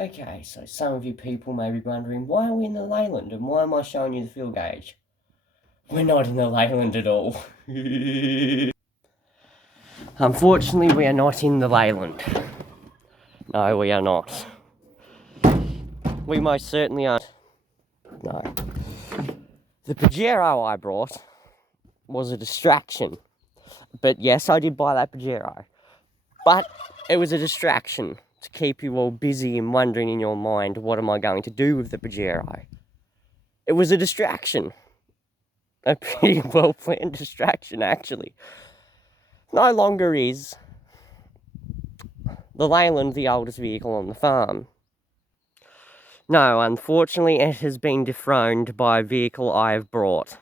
Okay, so some of you people may be wondering, why are we in the Leyland and why am I showing you the fuel gauge? We're not in the Leyland at all. Unfortunately, we are not in the Leyland. No, we are not. We most certainly aren't. No. The Pajero I brought was a distraction. But yes, I did buy that Pajero. But it was a distraction to keep you all busy and wondering in your mind, what am I going to do with the Pajero? It was a distraction. A pretty well-planned distraction, actually. No longer is the Leyland the oldest vehicle on the farm. No, unfortunately, it has been dethroned by a vehicle I have brought.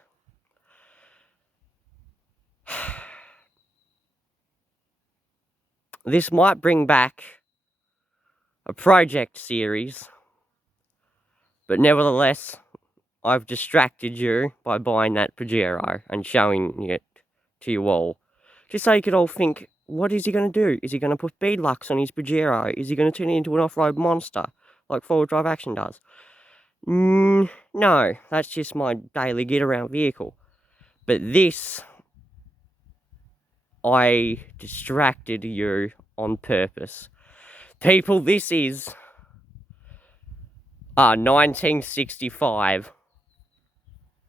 This might bring back a project series, but nevertheless, I've distracted you by buying that Pajero and showing it to you all. Just so you could all think, what is he going to do? Is he going to put beadlocks on his Pajero? Is he going to turn it into an off-road monster, like four-wheel drive action does? No, that's just my daily get-around vehicle. But this, I distracted you on purpose. People, this is a 1965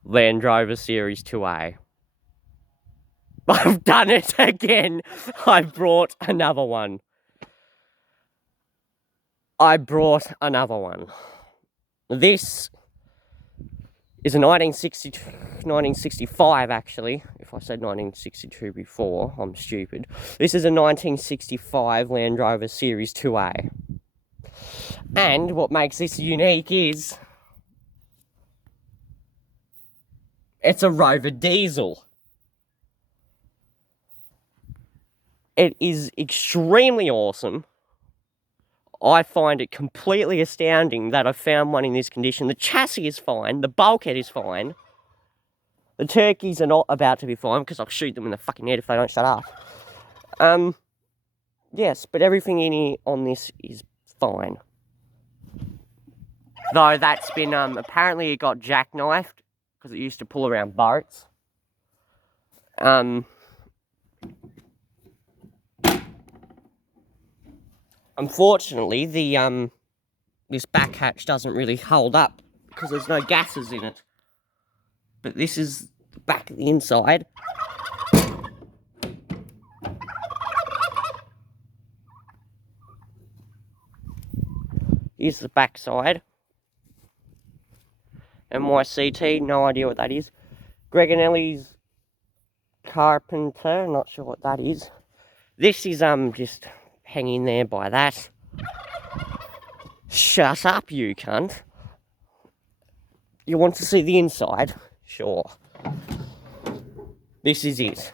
Land Rover Series 2A. I've done it again. I brought another one. This is a 1965, actually. If I said 1962 before, I'm stupid. This is a 1965 Land Rover Series 2A. And what makes this unique is it's a Rover diesel. It is extremely awesome. I find it completely astounding that I found one in this condition. The chassis is fine. The bulkhead is fine. The turkeys are not about to be fine because I'll shoot them in the fucking head if they don't shut up. Yes, but everything in here on this is fine. Though that's been, apparently it got jackknifed because it used to pull around boats. Unfortunately, this back hatch doesn't really hold up because there's no gases in it. But this is the back of the inside. Here's the back side. MYCT, no idea what that is. Greganelli's Carpenter, not sure what that is. This is just hanging there by that. Shut up, you cunt. You want to see the inside? Sure. This is it.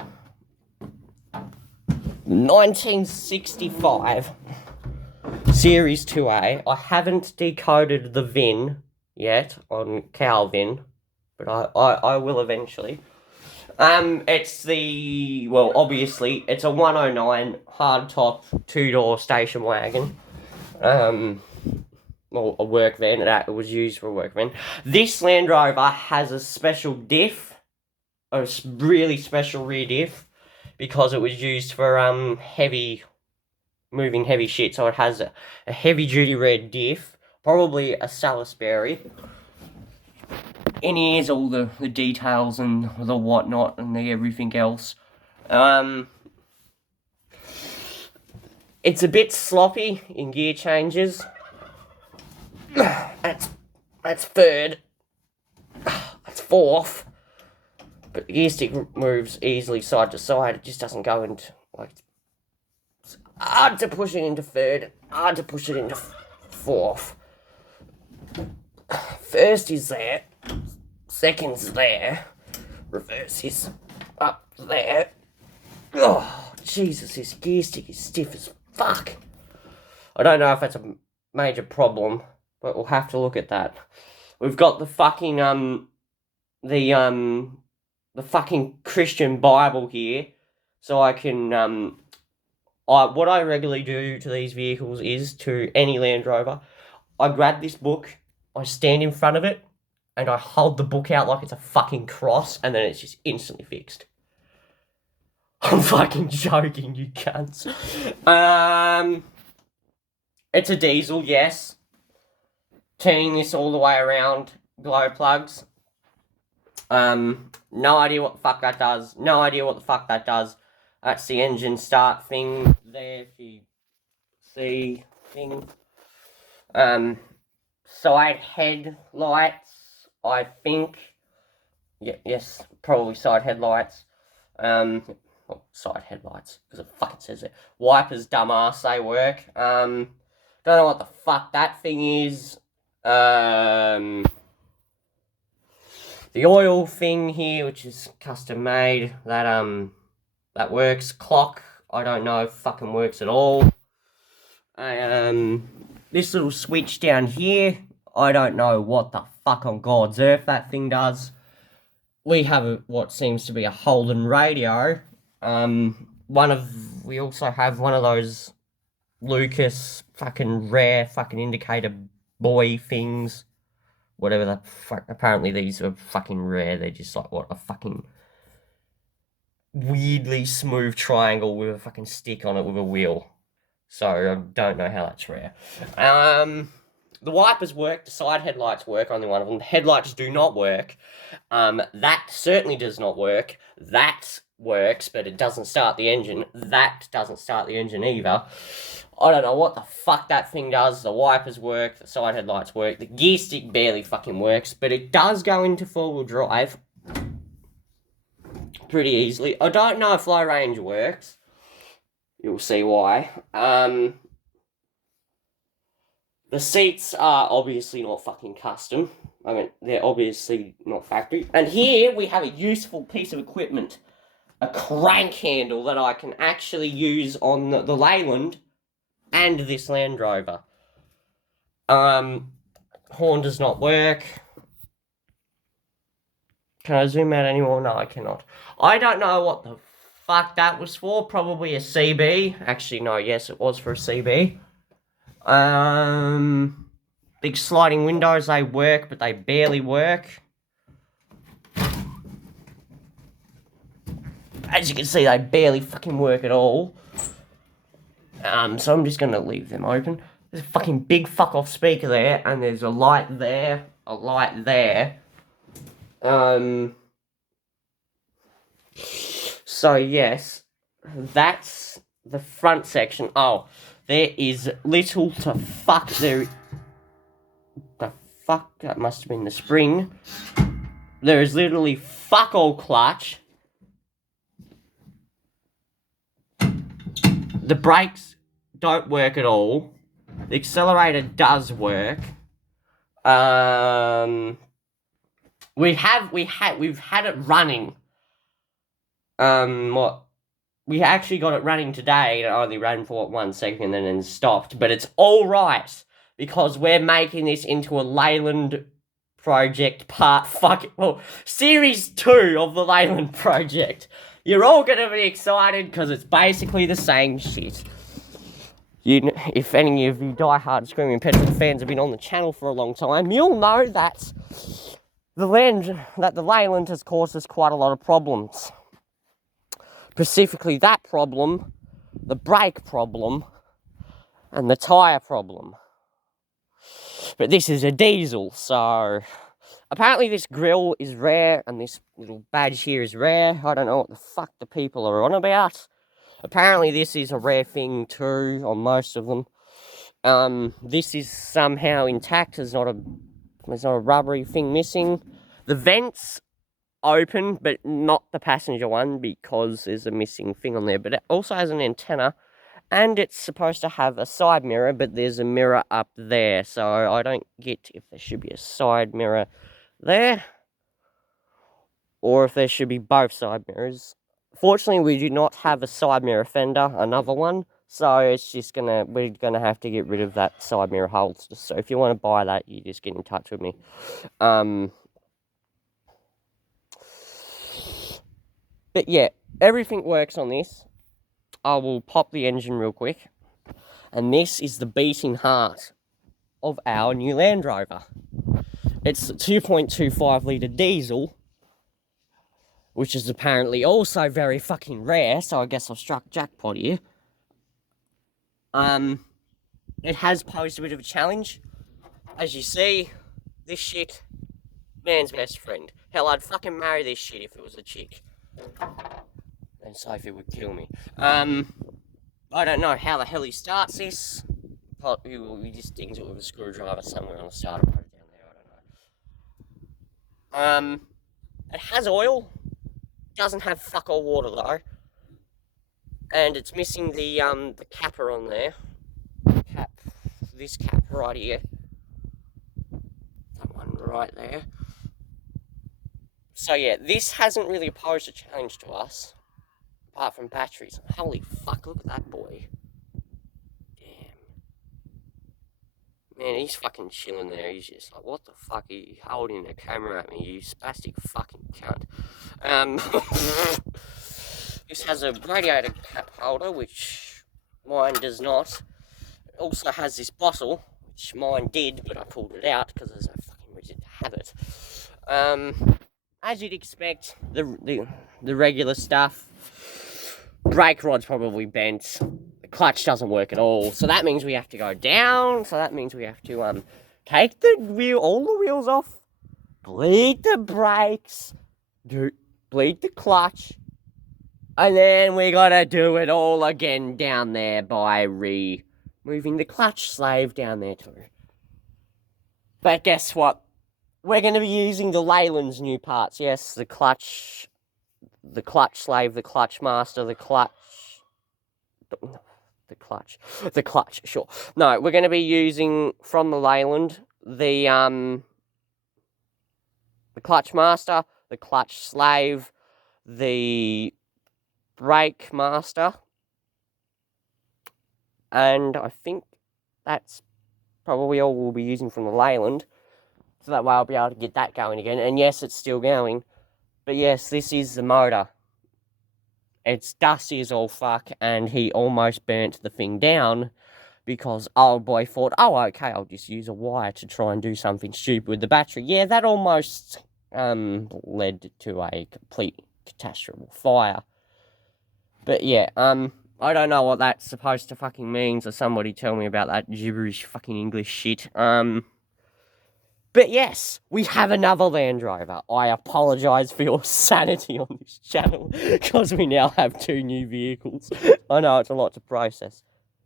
1965 Series 2A. I haven't decoded the VIN yet on Calvin, but I will eventually. It's the, well, obviously, it's a 109 hardtop two-door station wagon. Well, a work van. It was used for a work van. This Land Rover has a special diff, a really special rear diff, because it was used for moving heavy shit. So it has a heavy-duty rear diff, probably a Salisbury. And here's all the details and the whatnot and the everything else. It's a bit sloppy in gear changes. That's third. That's fourth. But the gear stick moves easily side to side. It just doesn't go into, like, it's hard to push it into third, hard to push it into fourth. First is there. Second's there. Reverse is up there. Oh, Jesus, this gear stick is stiff as fuck. I don't know if that's a major problem, but we'll have to look at that. We've got the fucking, the fucking Christian Bible here, so I can, what I regularly do to these vehicles is, to any Land Rover, I grab this book, I stand in front of it, and I hold the book out like it's a fucking cross, and then it's just instantly fixed. I'm fucking joking, you cunts. It's a diesel, yes. Turning this all the way around, glow plugs. No idea what the fuck that does. No idea what the fuck that does. That's the engine start thing there, if you see thing. Side headlights, I think. Yeah, yes, probably side headlights. Side headlights, because it fucking says it. Wipers, dumbass, they work. Don't know what the fuck that thing is. The oil thing here, which is custom made, that works. Clock, I don't know if fucking works at all. This little switch down here, I don't know what the fuck on God's earth that thing does. We have what seems to be a Holden radio. We also have one of those Lucas fucking rare fucking indicator boy things. Whatever the fuck. Apparently these are fucking rare. They're just like, what, a fucking weirdly smooth triangle with a fucking stick on it with a wheel. So I don't know how that's rare. The wipers work, the side headlights work, only one of them. The headlights do not work. That certainly does not work. That works, but it doesn't start the engine. That doesn't start the engine either. I don't know what the fuck that thing does. The wipers work, the side headlights work. The gear stick barely fucking works, but it does go into four-wheel drive pretty easily. I don't know if low range works. You'll see why. The seats are obviously not fucking custom. I mean, they're obviously not factory. And here we have a useful piece of equipment. A crank handle that I can actually use on the Leyland and this Land Rover. Horn does not work. Can I zoom out anymore? No, I cannot. I don't know what the fuck that was for. Probably a CB. Actually, no, yes, it was for a CB. Big sliding windows, they work, but they barely work. As you can see, they barely fucking work at all. So I'm just gonna leave them open. There's a fucking big fuck off speaker there, and there's a light there, a light there. So yes, that's the front section. Oh, there is little to fuck there. The fuck, that must have been the spring. There is literally fuck all clutch. The brakes don't work at all. The accelerator does work. We've had it running. We actually got it running today. It only ran for 1 second and then stopped. But it's all right because we're making this into a Leyland project series 2 of the Leyland project. You're all gonna be excited because it's basically the same shit. If any of you die-hard Screaming Petrol fans have been on the channel for a long time, you'll know that the Leyland has caused us quite a lot of problems. Specifically that problem, the brake problem, and the tyre problem. But this is a diesel, so apparently this grille is rare, and this little badge here is rare. I don't know what the fuck the people are on about. Apparently this is a rare thing too, on most of them. This is somehow intact, there's not a rubbery thing missing. The vents open, but not the passenger one, because there's a missing thing on there. But it also has an antenna, and it's supposed to have a side mirror, but there's a mirror up there, so I don't get if there should be a side mirror there, or if there should be both side mirrors. Fortunately, we do not have a side mirror fender, another one, so it's just we're gonna have to get rid of that side mirror holster. So if you want to buy that, you just get in touch with me. But yeah, everything works on this. I will pop the engine real quick. And this is the beating heart of our new Land Rover. It's a 2.25 litre diesel, which is apparently also very fucking rare, so I guess I've struck jackpot here. It has posed a bit of a challenge. As you see, this shit, man's best friend. Hell, I'd fucking marry this shit if it was a chick. And Sophie would kill me. I don't know how the hell he starts this. He just dings it with a screwdriver somewhere on the starter motor down there, I don't know. It has oil. Doesn't have fuck all water though. And it's missing the capper on there. This cap right here. That one right there. So yeah, this hasn't really posed a challenge to us. Apart from batteries. Holy fuck, look at that boy. Damn. Man, he's fucking chilling there. He's just like, what the fuck are you holding the camera at me, you spastic fucking cunt. This has a radiator cap holder, which mine does not. It also has this bottle, which mine did, but I pulled it out because there's no fucking reason to have it. As you'd expect, the regular stuff. Brake rod's probably bent. The clutch doesn't work at all. So that means we have to go down. So that means we have to take all the wheels off, bleed the brakes, bleed the clutch, and then we gotta do it all again down there by removing the clutch slave down there too. But guess what? We're going to be using the Leyland's new parts. Yes, the clutch slave, the clutch master, the clutch, sure. No, we're going to be using from the Leyland the clutch master, the clutch slave, the brake master, and I think that's probably all we'll be using from the Leyland. So that way I'll be able to get that going again. And yes, it's still going. But yes, this is the motor. It's dusty as all fuck, and he almost burnt the thing down because old boy thought, oh, okay, I'll just use a wire to try and do something stupid with the battery. Yeah, that almost led to a complete catastrophic fire. But yeah, I don't know what that's supposed to fucking mean, so somebody tell me about that gibberish fucking English shit. But yes, we have another Land Rover. I apologise for your sanity on this channel, because we now have 2 new vehicles. I know, it's a lot to process.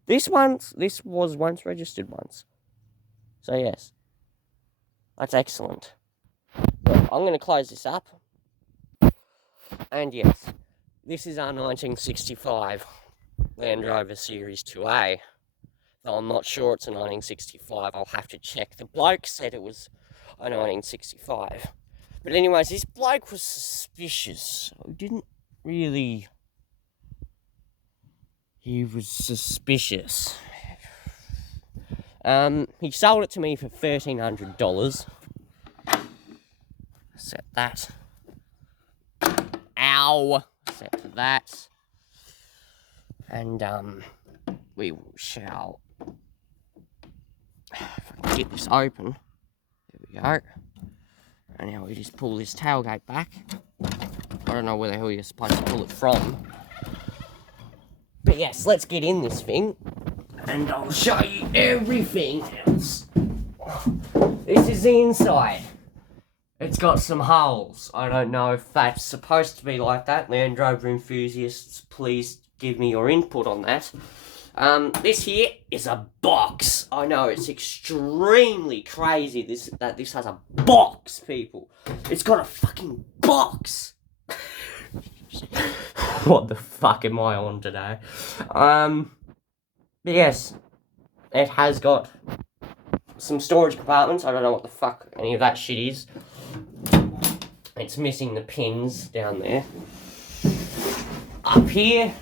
This was once registered once. So yes, that's excellent. Well, I'm going to close this up. And yes, this is our 1965 Land Rover Series 2A. Though I'm not sure it's a 1965, I'll have to check. The bloke said it was a 1965. But anyways, this bloke was suspicious. He was suspicious. He sold it to me for $1,300. Set that. Ow! Set that. And, we shall... If I can get this open. There we go. And now we just pull this tailgate back. I don't know where the hell you're supposed to pull it from. But yes, let's get in this thing. And I'll show you everything else. This is the inside. It's got some holes. I don't know if that's supposed to be like that. Land Rover enthusiasts, please give me your input on that. This here is a box. I know, it's extremely crazy that this has a box, people. It's got a fucking box. What the fuck am I on today? But yes, it has got some storage compartments. I don't know what the fuck any of that shit is. It's missing the pins down there. Up here,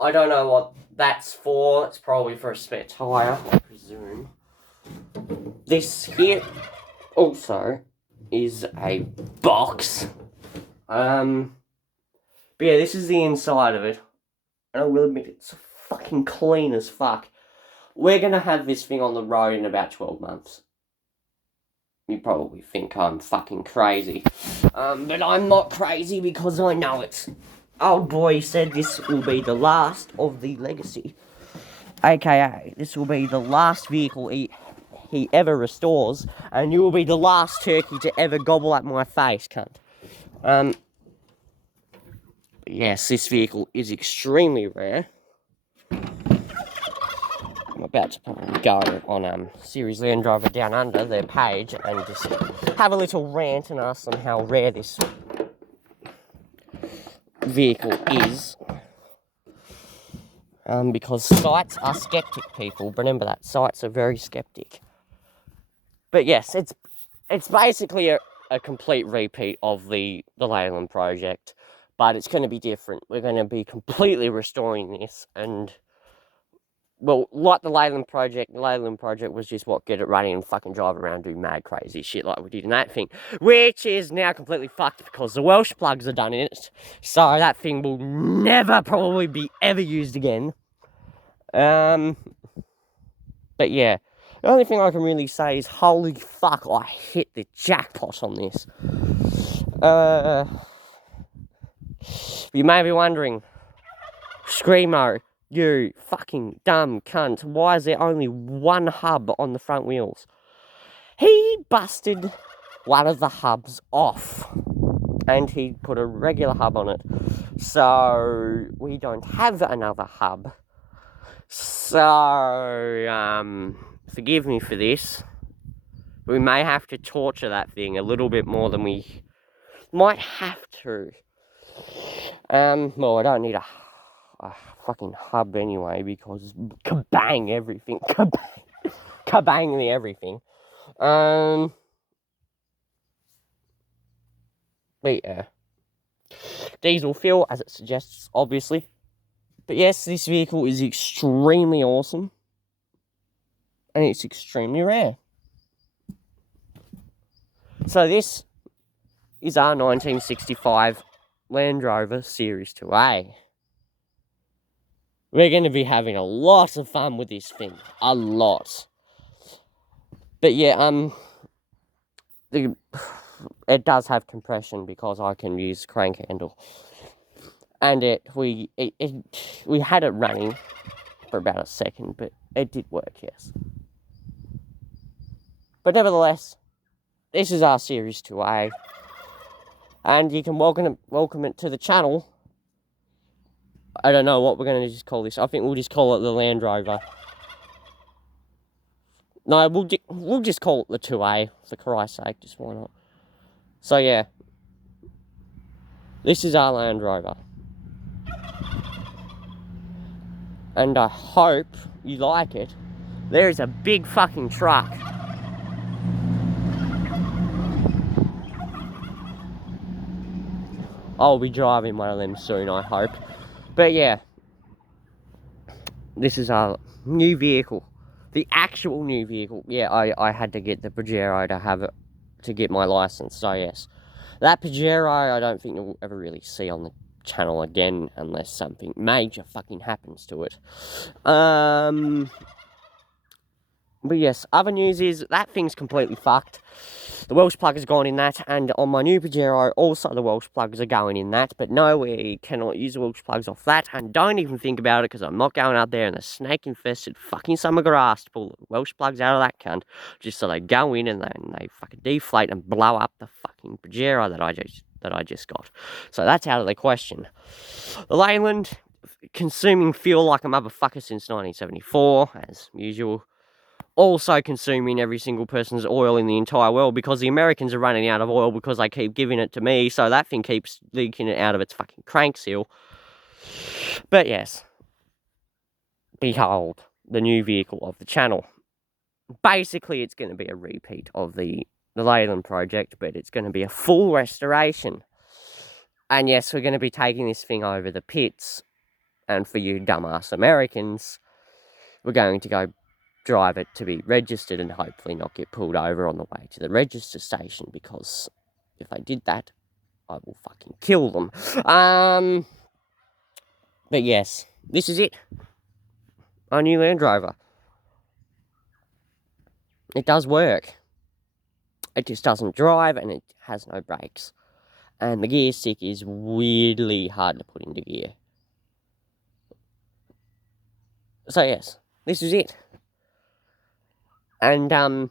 I don't know what that's for. It's probably for a spare tyre, I presume. This here also is a box. But yeah, this is the inside of it. And I will admit, it's fucking clean as fuck. We're going to have this thing on the road in about 12 months. You probably think I'm fucking crazy. But I'm not crazy because I know it. Old boy said this will be the last of the legacy. AKA, this will be the last vehicle he ever restores, and you will be the last turkey to ever gobble at my face, cunt. Yes, this vehicle is extremely rare. I'm about to probably go on Series Land Rover Down Under, their page, and just have a little rant and ask them how rare this vehicle is. Because sites are skeptic, people. Remember that, sites are very skeptic. But yes, it's basically a complete repeat of the Leyland project, but it's going to be different. We're going to be completely restoring this, and well, like the Leyland project was just what, get it running and fucking drive around, do mad crazy shit like we did in that thing, which is now completely fucked because the Welsh plugs are done in it, so that thing will never probably be ever used again. But yeah, the only thing I can really say is, holy fuck, I hit the jackpot on this. You may be wondering, Screamo, you fucking dumb cunt, why is there only one hub on the front wheels? He busted one of the hubs off, and he put a regular hub on it, so we don't have another hub. So, forgive me for this. We may have to torture that thing a little bit more than we might have to. Well, I don't need a fucking hub anyway, because kabang everything. Kabang the everything. But yeah. Diesel fuel, as it suggests, obviously. But yes, this vehicle is extremely awesome. And it's extremely rare. So this is our 1965 Land Rover Series 2A. We're going to be having a lot of fun with this thing. A lot. But yeah, it does have compression because I can use crank handle. And we had it running for about a second, but it did work, yes. But nevertheless, this is our Series 2A. And you can welcome it to the channel. I don't know what we're going to just call this. I think we'll just call it the Land Rover. No, we'll just call it the 2A, for Christ's sake, just why not. So yeah, this is our Land Rover. And I hope you like it. There is a big fucking truck. I'll be driving one of them soon, I hope. But yeah, this is our new vehicle. The actual new vehicle. Yeah, I had to get the Pajero to have it, to get my license, so yes. That Pajero, I don't think you'll ever really see on the channel again, unless something major fucking happens to it. But yes, other news is that thing's completely fucked. The Welsh plug has gone in that, and on my new Pajero, also the Welsh plugs are going in that. But no, we cannot use the Welsh plugs off that, and don't even think about it, because I'm not going out there in the snake-infested fucking summer grass to pull the Welsh plugs out of that cunt, just so they go in and they fucking deflate and blow up the fucking Pajero that I just got. So that's out of the question. The Leyland, consuming fuel like a motherfucker since 1974, as usual. Also consuming every single person's oil in the entire world, because the Americans are running out of oil because they keep giving it to me, so that thing keeps leaking it out of its fucking crank seal. But yes, behold, the new vehicle of the channel. Basically, it's going to be a repeat of the Leyland project, but it's going to be a full restoration. And yes, we're going to be taking this thing over the pits, and for you dumbass Americans, we're going to go drive it to be registered and hopefully not get pulled over on the way to the register station, because if they did that, I will fucking kill them. But yes, this is it. Our new Land Rover. It does work. It just doesn't drive and it has no brakes. And the gear stick is weirdly hard to put into gear. So yes, this is it. And I've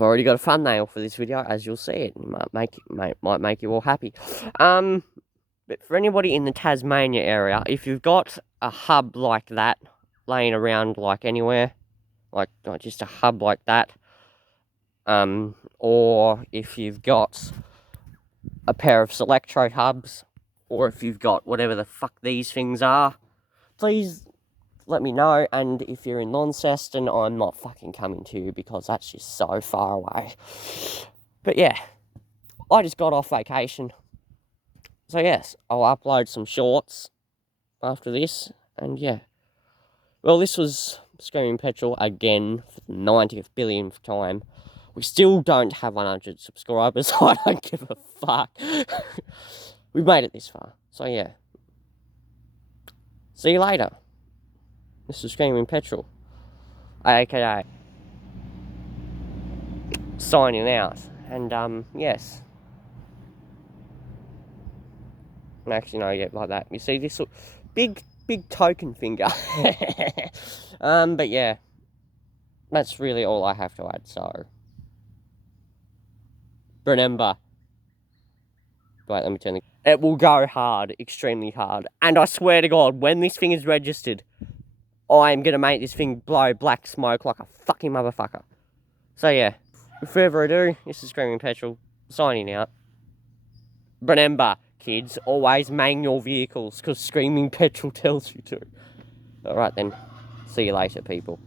already got a thumbnail for this video, as you'll see it. Might make you all happy. But for anybody in the Tasmania area, if you've got a hub like that laying around like anywhere, like just a hub like that, or if you've got a pair of Selectro hubs, or if you've got whatever the fuck these things are, please let me know. And if you're in Launceston, I'm not fucking coming to you because that's just so far away. But yeah, I just got off vacation. So yes, I'll upload some shorts after this. And yeah. Well, this was Screaming Petrol again for the 90th billionth time. We still don't have 100 subscribers, so I don't give a fuck. We've made it this far. So yeah. See you later. This is Screaming Petrol, aka signing out. And yes. Actually, no, yeah, like that. You see this big token finger. But yeah, that's really all I have to add. So remember, wait, let me turn the. It will go hard, extremely hard, and I swear to God, when this thing is registered, I'm gonna make this thing blow black smoke like a fucking motherfucker. So yeah, without further ado, this is Screaming Petrol signing out. Remember, kids, always manual vehicles, because Screaming Petrol tells you to. Alright then, see you later, people.